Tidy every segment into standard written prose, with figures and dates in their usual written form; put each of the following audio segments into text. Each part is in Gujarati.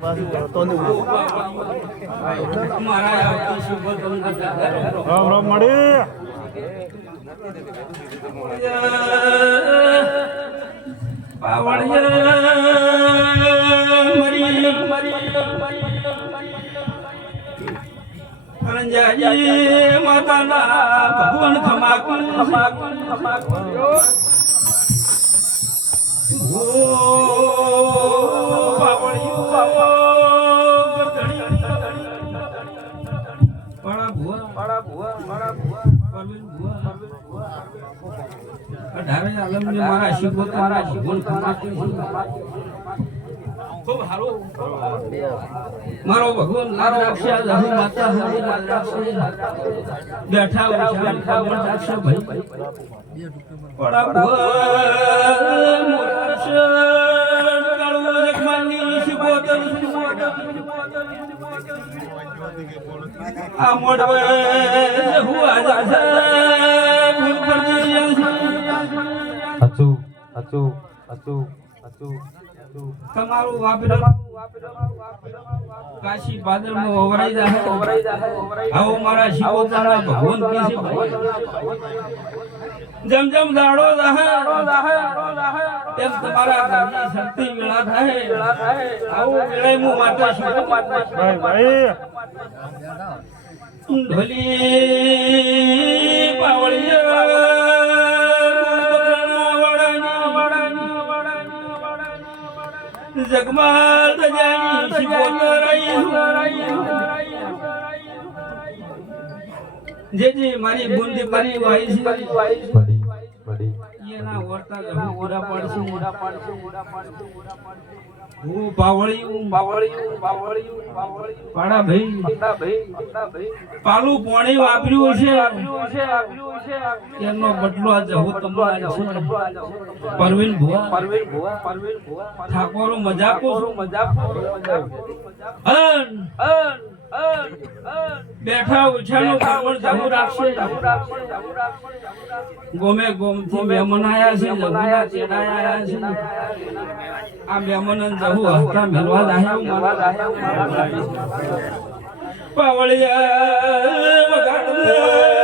રામ રામ મળી માતાના ભગવાન ખમાકુ મારો ભગવાન બેઠા તમારું કાશી ભાદર માં ઓવરાઈ જાય આવો મારા શિવોતરના ભગવાન કી જેમ જેમ દાડો જાહે તેમ તમારા ઘરની શક્તિ વેળા થાય આવો વેળાય હું માતા શિવ ભાઈ ઢોલી પાવળિયા જગમાલ દજાની શિવોતરાઈ જે મારી બુંદી કરી વાઈ છે એના વર્તા જહુ ઓડા પાડશે હું પાવળિયું પાડા ભાઈ પાલું પોણી વાપર્યું છે એનો બદલો આ જહુ તમારે છે પરવીન ભુવા ઠાકોરો મજાકો બેઠા ઉછાનો કામણ જહુ રાખશે ગોમે ગોમથી મહેમાન આયા છે ચેડાયા છે આ મહેમાન જહુ હસ્તા મેલવા લાહ્યા પાવળિયા વગાડ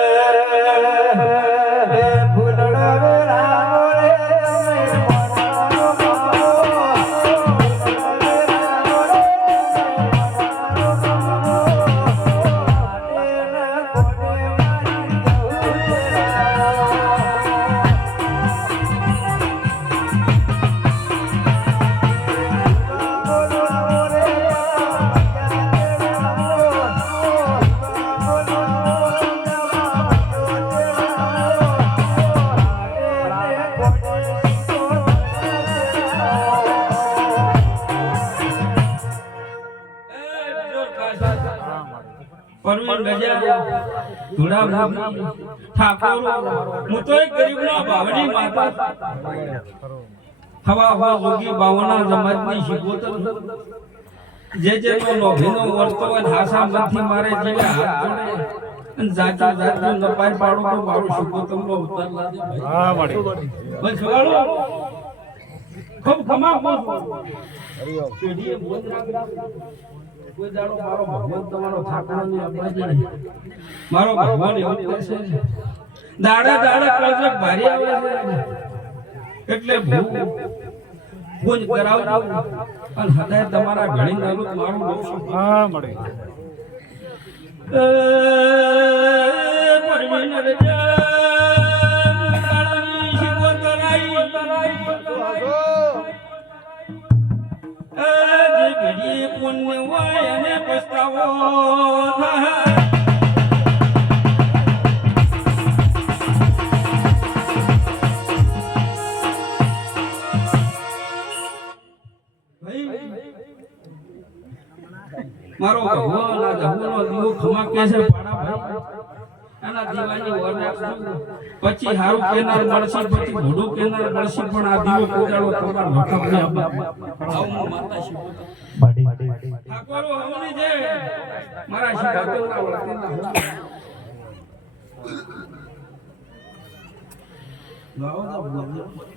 પરવીન ગજા ધુડા ઠાકોર હું તો એક ગરીબના ભાવની માતા હવા હવા જોગી બાવના સમાજની શિકોતર જે તો નોભીનો વર્તો હાસા મનથી મારે જીવે હાથ જોડે જાચું નપાઈ પાડો તો મારું શિકોતરનો ઉતાર લાગે હા મળી બસ વાળો ખૂબ ખમા પેઢીએ બોલ કોઈ દાડો મારો ભગવાન તમારો ઠાકોરની અપાજી નહીં મારો ભગવાન એવું કહે છે દાડા કળજક ભારી આવે છે એટલે ભૂજ કરાવજો અને હૃદય તમારા ઘણી નાનું મારું દોષ હા મળી પરવીન રજા પુણ્ય હોય અને પસ્તાવો થાય મારો ભગવાન આ જહુનો દીવો ખમા કે છે પાડા ભાઈ આના દીવાની વરરાખ પછી હારું કેનાર મળશે પછી ઘોડું કેનાર મળશે પણ આ દીવો કોજાળો તમાર વખત ને આપે આવું માતા શિવ ઠાકોરો હવની જે મારા શિકાતોના વળતેના ગાઓ ના બોલ